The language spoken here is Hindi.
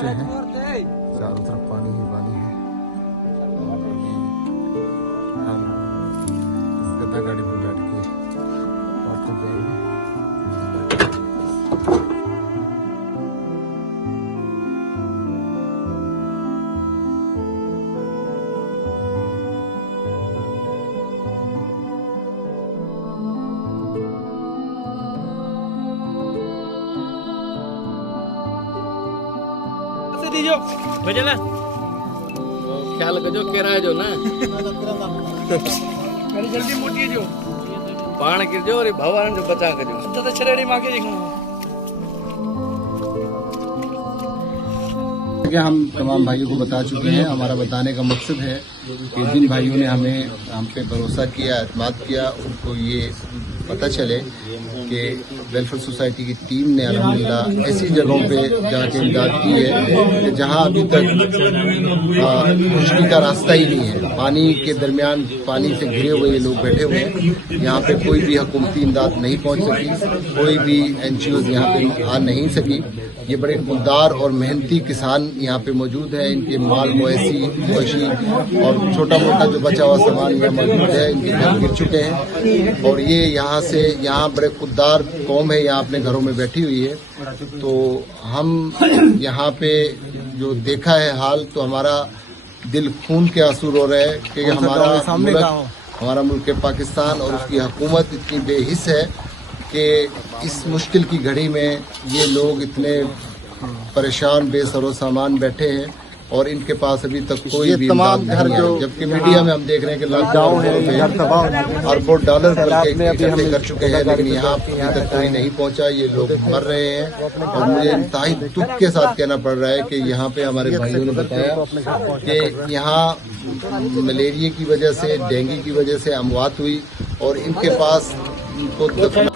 पहुंचे हैं। चारों तरफ पानी ही पानी है और हम गद्दा गाड़ी में बैठ के वापस जाएंगे। दीजो बचला ख्याल कजो केरा जो ना अरे जल्दी मोटी जो पाण गिरजो और भगवान जो बचा कजो तो छरेड़ी मां के देखो। हम तमाम भाइयों को बता चुके हैं। हमारा बताने का मकसद है कि जिन भाइयों ने हम पे भरोसा किया, एतमाद किया, उनको ये पता चले कि वेलफेयर सोसाइटी की टीम ने अल्हम्दुलिल्लाह ऐसी जगहों पे जाके इमदाद की है कि जहां अभी तक खुशकी का रास्ता ही नहीं है। पानी के दरमियान पानी से घिरे हुए ये लोग बैठे हुए हैं। यहाँ पे कोई भी हुकूमती इमदाद नहीं पहुंच सकी, कोई भी NGOs यहाँ पे आ नहीं सकी। ये बड़े खुददार और मेहनती किसान यहाँ पे मौजूद है। इनके माल मवेशी और छोटा मोटा जो बचा हुआ सामान यहाँ मौजूद है, इनके घर गिर चुके हैं और ये यहाँ बड़े खुददार कौम है, यहाँ अपने घरों में बैठी हुई है। तो हम यहाँ पे जो देखा है हाल, तो हमारा दिल खून के आंसू रो रहे हैं कि हमारा मुल्क पाकिस्तान और उसकी हुकूमत इतनी बेहिस है कि इस मुश्किल की घड़ी में ये लोग इतने परेशान बेसरो सामान बैठे हैं और इनके पास अभी तक कोई भी इमदाद नहीं है। जबकि मीडिया में हम देख रहे हैं कि लॉकडाउन है, अरबों डॉलर इकट्ठे कर चुके हैं, लेकिन यहाँ अभी तक कोई नहीं पहुंचा। ये लोग मर रहे हैं और मुझे इंतहाई दुख के साथ कहना पड़ रहा है कि यहाँ पे हमारे भाइयों ने बताया कि यहाँ मलेरिया की वजह से, डेंगू की वजह से अमवात हुई और इनके पास इनको